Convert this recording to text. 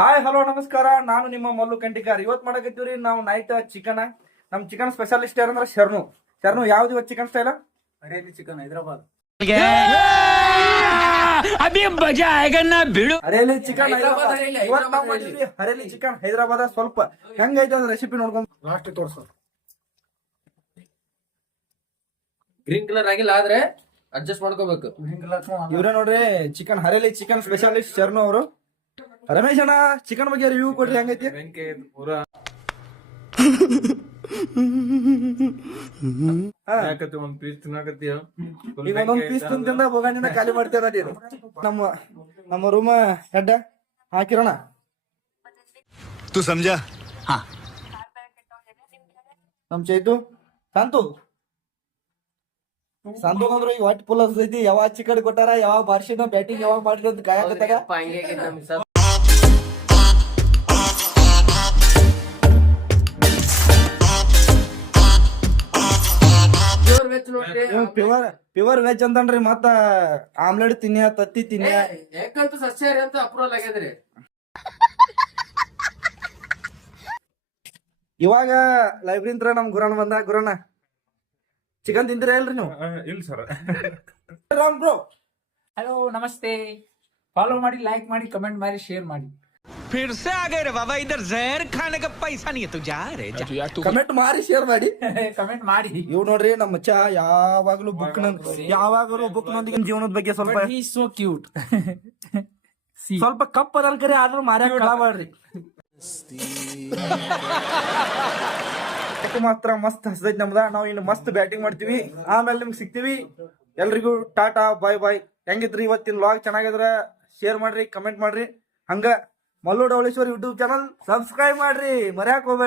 Hi hello ನಮಸ್ಕಾರ. ನಾನು ನಿಮ್ಮ ಮಲ್ಲು ಕಂಟಿಕಾರ್. ಇವತ್ತು ಮಾಡಕತ್ತೀವ್ರಿ ನಾವು ನೈಟ್ ಚಿಕನ್. ನಮ್ ಚಿಕನ್ ಸ್ಪೆಷಲಿಸ್ಟ್ ಯಾರಂದ್ರ ಶರ್ನು ಯಾವ್ದು ಇವತ್ತು chicken style? Hariyali chicken Hyderabad. Hariyali chicken Hyderabad, hariyali chicken Hyderabad. ಸ್ವಲ್ಪ ಹೆಂಗೈತೆ ಅಂದ್ರೆ ರೆಸಿಪಿ ನೋಡ್ಕೊಂಡ್ ಲಾಸ್ಟ್ ತೋರ್ಸು. ಗ್ರೀನ್ ಕಲರ್ ಆಗಿಲ್ಲ ಆದ್ರೆ ಅಡ್ಜಸ್ಟ್ ಮಾಡ್ಕೋಬೇಕು. ಇವ್ರೆ ನೋಡ್ರಿ ಚಿಕನ್ ಹರೇಲಿ ಚಿಕನ್ ಸ್ಪೆಷಲಿಸ್ಟ್ ಶರ್ನು ಅವರು. ರಮೇಶ್ ಅಣ್ಣ ಚಿಕನ್ ಬಗ್ಗೆ ರಿವ್ಯೂ ಕೊಡ್ರಿ, ಹೆಂಗೈತಿ? ಒಂದ್ ಪೀಸ್ ತಿನ್ನಾಕತ್ತೀಯ ಈಗ ಒಂದೊಂದ್ ಪೀಸ್ ತಿಂದ ಹೋಗಂಜಿಂದ ಖಾಲಿ ಮಾಡ್ತೀರ ನೀನು. ನಮ್ಮ ರೂಮ್ ಹೆಡ್ ಹಾಕಿರೋಣ. तू समझा? हाँ. ನಮ್ ಚೈತು ಸಂತು ಅಂದ್ರೆ ಈಗ ಹೊಟ್ಟೆ ಫುಲ್ ಅನ್ಸೈತಿ. ಯಾವಾಗ ಚಿಕನ್ ಕೊಟ್ಟಾರ, ಯಾವಾಗ ಬಾರ್ಷಿನ ಬ್ಯಾಟಿಂಗ್ ಯಾವಾಗ ಮಾಡ್ರಿ ಅಂತ ಕಾಯಕತ್ತಾಗ. Pure veg ಅಂತನ್ರಿ. ಮತ್ತ ಆಮ್ಲೆಟ್ ತಿನ್ಯ, ತತ್ತಿ ತಿನ್ಯ. ಯಾಕಂತ ಸಸ್ಯಾಹಾರಿ ಅಂತ ಅಪ್ರೂವಲ್ ಆಗ್ಯದ್ರಿ. ಇವಾಗ ಲೈಬ್ರರಿ ನಮ್ ಗುರಣ್ಣ ಬಂದ. ಗುರಣ್ಣ ಚಿಕನ್ ತಿಂತೀರಾ ಇಲ್ರಿ ನೀವು? ಇಲ್ಲ ಸರ್. ರಾಮ್ ಬ್ರೋ, हेलो नमस्ते. फॉलो ಮಾಡಿ, लाइक ಮಾಡಿ, कमेंट ಮಾಡಿ, शेयर ಮಾಡಿ. फिर से आ गए रे बाबा, इधर जहर खाने का पैसा नहीं है, तू जा रे जा. ಕಮೆಂಟ್ ಮಾಡಿ, ಶೇರ್ ಮಾಡಿ. ಕಮೆಂಟ್ ಮಾಡಿ. ಇವ್ ನೋಡ್ರಿ ನಮ್ಮ ಚಾ ಯಾವಾಗ್ಲೂ ಬುಕ್ ನೊಂದಿಗೆ ಜೀವನದ ಬಗ್ಗೆ ಸ್ವಲ್ಪ But he is so cute. See. ಸ್ವಲ್ಪ ಕಪ್ ಅದಲ್ ಕರಿ ಆದ್ರೂ ಮಾರ್ಯಾಕ ಕಳ ಮಾಡ್ರಿ. ಮಾತ್ರ ಮಸ್ತ್ ಹಸದೈತಿ ನಮ್ದ. ನಾವು ಇನ್ನು ಮಸ್ತ್ ಬ್ಯಾಟಿಂಗ್ ಮಾಡ್ತೀವಿ, ಆಮೇಲೆ ನಿಮ್ಗೆ ಸಿಗ್ತೀವಿ. ಎಲ್ರಿಗೂ ಟಾಟಾ ಬಾಯ್ ಬಾಯ್. ಹೆಂಗಿದ್ರಿ ಇವತ್ತಿನ ವ್ಲಾಗ್? ಚೆನ್ನಾಗಿದ್ರ ಶೇರ್ ಮಾಡ್ರಿ, ಕಮೆಂಟ್ ಮಾಡ್ರಿ. ಹಂಗ Mallu Davaleshwar YouTube channel subscribe ಮಾಡ್ರಿ, ಮರ್ಯಾಕ್ ಹೋಗ್ಬೇಡ್ರಿ.